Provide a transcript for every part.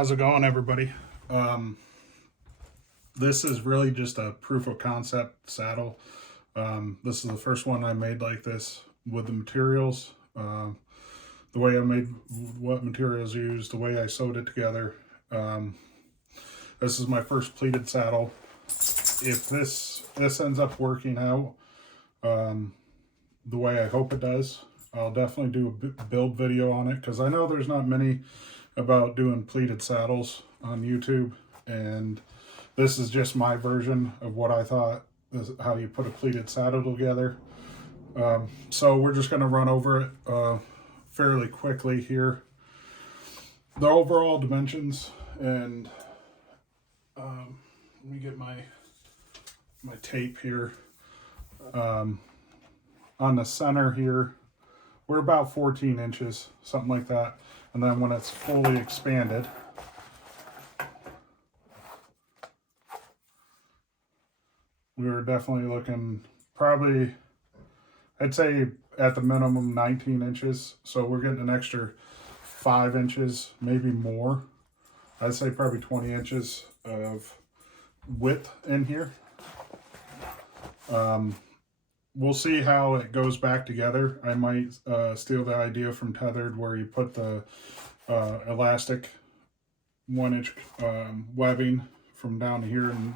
How's it going, everybody? This is really just a proof of concept saddle. This is the first one I made like this with the materials, the way I made, what materials used, the way I sewed it together. This is my first pleated saddle. If this ends up working out the way I hope it does, I'll definitely do a build video on it, because I know there's not many about doing pleated saddles on YouTube, and this is just my version of what I thought is how you put a pleated saddle together. So we're just going to run over it fairly quickly here. The overall dimensions, and let me get my tape here. On the center here, we're about 14 inches, something like that. And then when it's fully expanded, we're definitely looking probably, I'd say at the minimum 19 inches. So we're getting an extra 5 inches, maybe more. I'd say probably 20 inches of width in here. We'll see how it goes back together. I might steal the idea from Tethered, where you put the elastic 1-inch webbing from down here, and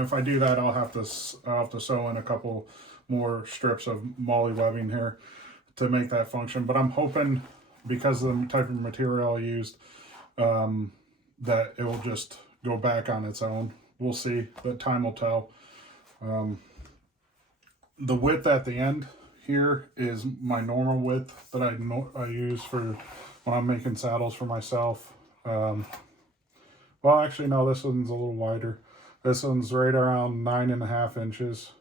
if I do that, I'll have to sew in a couple more strips of molly webbing here to make that function. But I'm hoping, because of the type of material I used, that it will just go back on its own. We'll see, but time will tell. The width at the end here is my normal width that I use for when I'm making saddles for myself. Well, actually, no, this one's a little wider. This one's right around 9.5 inches.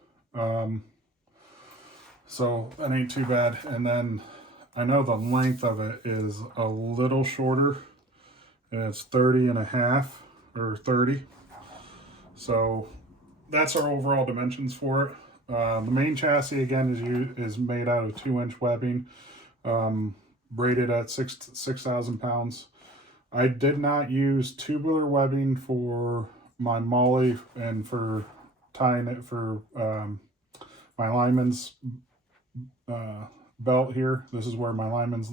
So that ain't too bad. And then I know the length of it is a little shorter. It's 30.5 or 30. So that's our overall dimensions for it. The main chassis, again, is made out of 2-inch webbing, braided at 6,000 pounds. I did not use tubular webbing for my molly and for tying it for my lineman's belt here. This is where my lineman's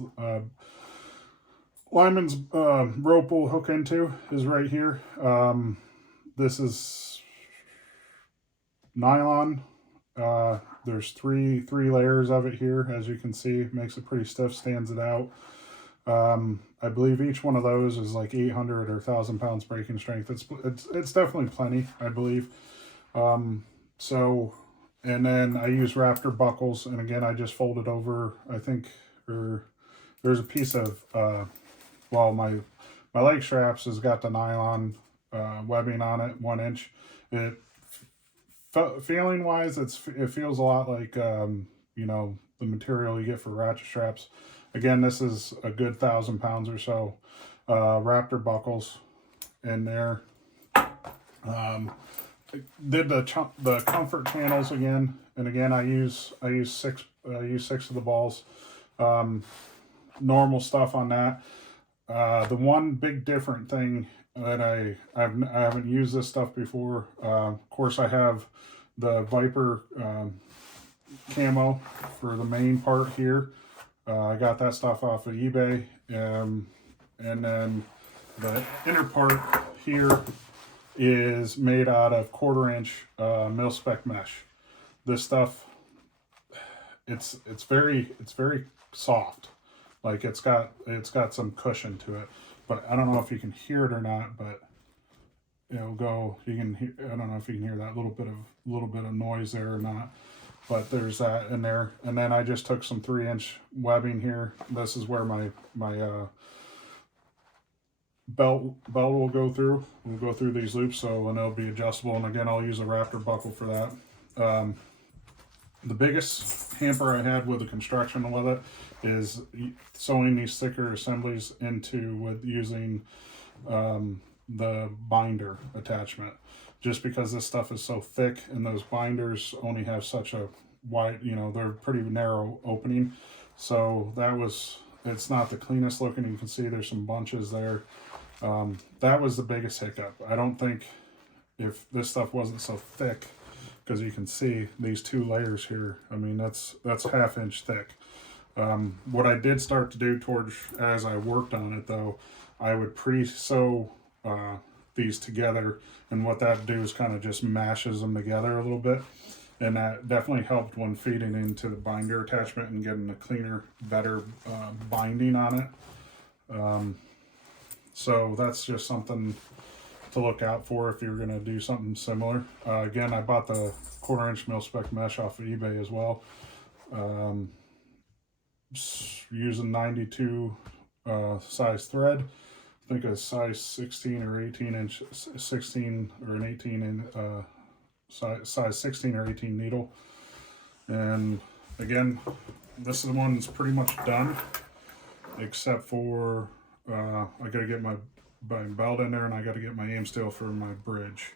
rope will hook into, is right here. This is nylon. There's three layers of it here, as you can see. It makes it pretty stiff, stands it out. I believe each one of those is like 800 or 1,000 pounds breaking strength. It's definitely plenty, I believe. So, and then I use raptor buckles, and again, I just folded over, I think, or there's a piece of well, my leg straps has got the nylon webbing on it, 1 inch. Feeling wise, it feels a lot like you know, the material you get for ratchet straps. Again, this is a good 1,000 pounds or so. Raptor buckles in there. Did the comfort channels again, and again I use 6 of the balls. Normal stuff on that. The one big different thing that I haven't used this stuff before. Of course, I have the Viper camo for the main part here. I got that stuff off of eBay, and then the inner part here is made out of 1/4-inch mil-spec mesh. This stuff, it's very soft. Like it's got some cushion to it. But I don't know if you can hear it or not, but it'll go. You can hear, I don't know if you can hear that little bit of noise there or not. But there's that in there. And then I just took some 3-inch webbing here. This is where my belt will go through. We'll go through these loops, and it'll be adjustable. And again, I'll use a raptor buckle for that. The biggest hamper I had with the construction with it is sewing these thicker assemblies with using the binder attachment, just because this stuff is so thick, and those binders only have such a wide, they're pretty narrow opening. So it's not the cleanest looking. You can see there's some bunches there. That was the biggest hiccup. I don't think if this stuff wasn't so thick, because you can see these 2 layers here, I mean, that's ½ inch thick. What I did start to do towards, as I worked on it though, I would pre-sew these together, and what that do is kind of just mashes them together a little bit, and that definitely helped when feeding into the binder attachment and getting a cleaner, better binding on it. So that's just something to look out for if you're going to do something similar. Again, I bought the 1/4 inch mil spec mesh off of eBay as well. Using 92 size thread. I think a size 16 or 18 inch, 16 or an 18 in size 16 or 18 needle. And again, this is the one that's pretty much done, except for I got to get my belt in there, and I got to get my aim steel for my bridge.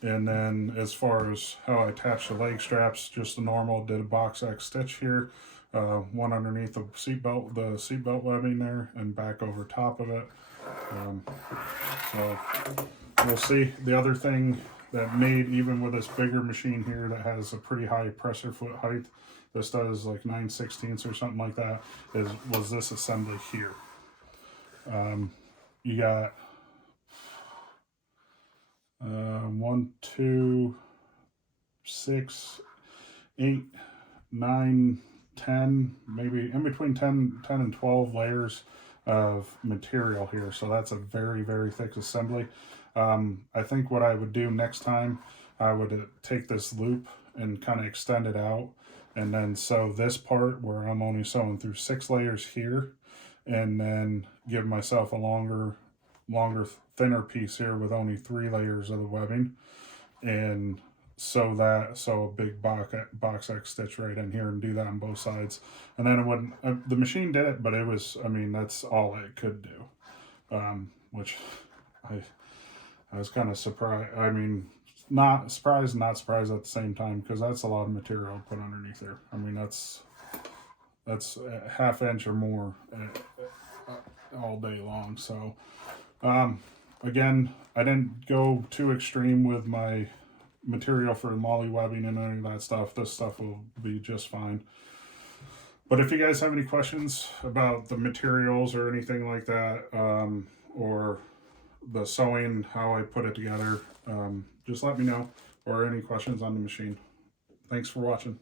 And then as far as how I attach the leg straps, just the normal, did a box X stitch here, one underneath the seatbelt webbing there, and back over top of it. So we'll see. The other thing that made, even with this bigger machine here that has a pretty high presser foot height, this does like 9/16 or something like that, was this assembly here. You got 1, 2, 6, 8, 9, 10, maybe in between 10 and 12 layers of material here. So that's a very, very thick assembly. I think what I would do next time, I would take this loop and kind of extend it out, and then sew this part where I'm only sewing through 6 layers here, and then give myself a longer, thinner piece here with only 3 layers of the webbing, and sew a big box X stitch right in here, and do that on both sides. And then it wouldn't, the machine did it, but it was, I mean, that's all it could do, which I was kind of surprised. I mean, not surprised at the same time, because that's a lot of material put underneath there. I mean, that's a ½ inch or more all day long. So again, I didn't go too extreme with my material for molly webbing and any of that stuff. This stuff will be just fine. But if you guys have any questions about the materials or anything like that, or the sewing, how I put it together, just let me know, or any questions on the machine. Thanks for watching.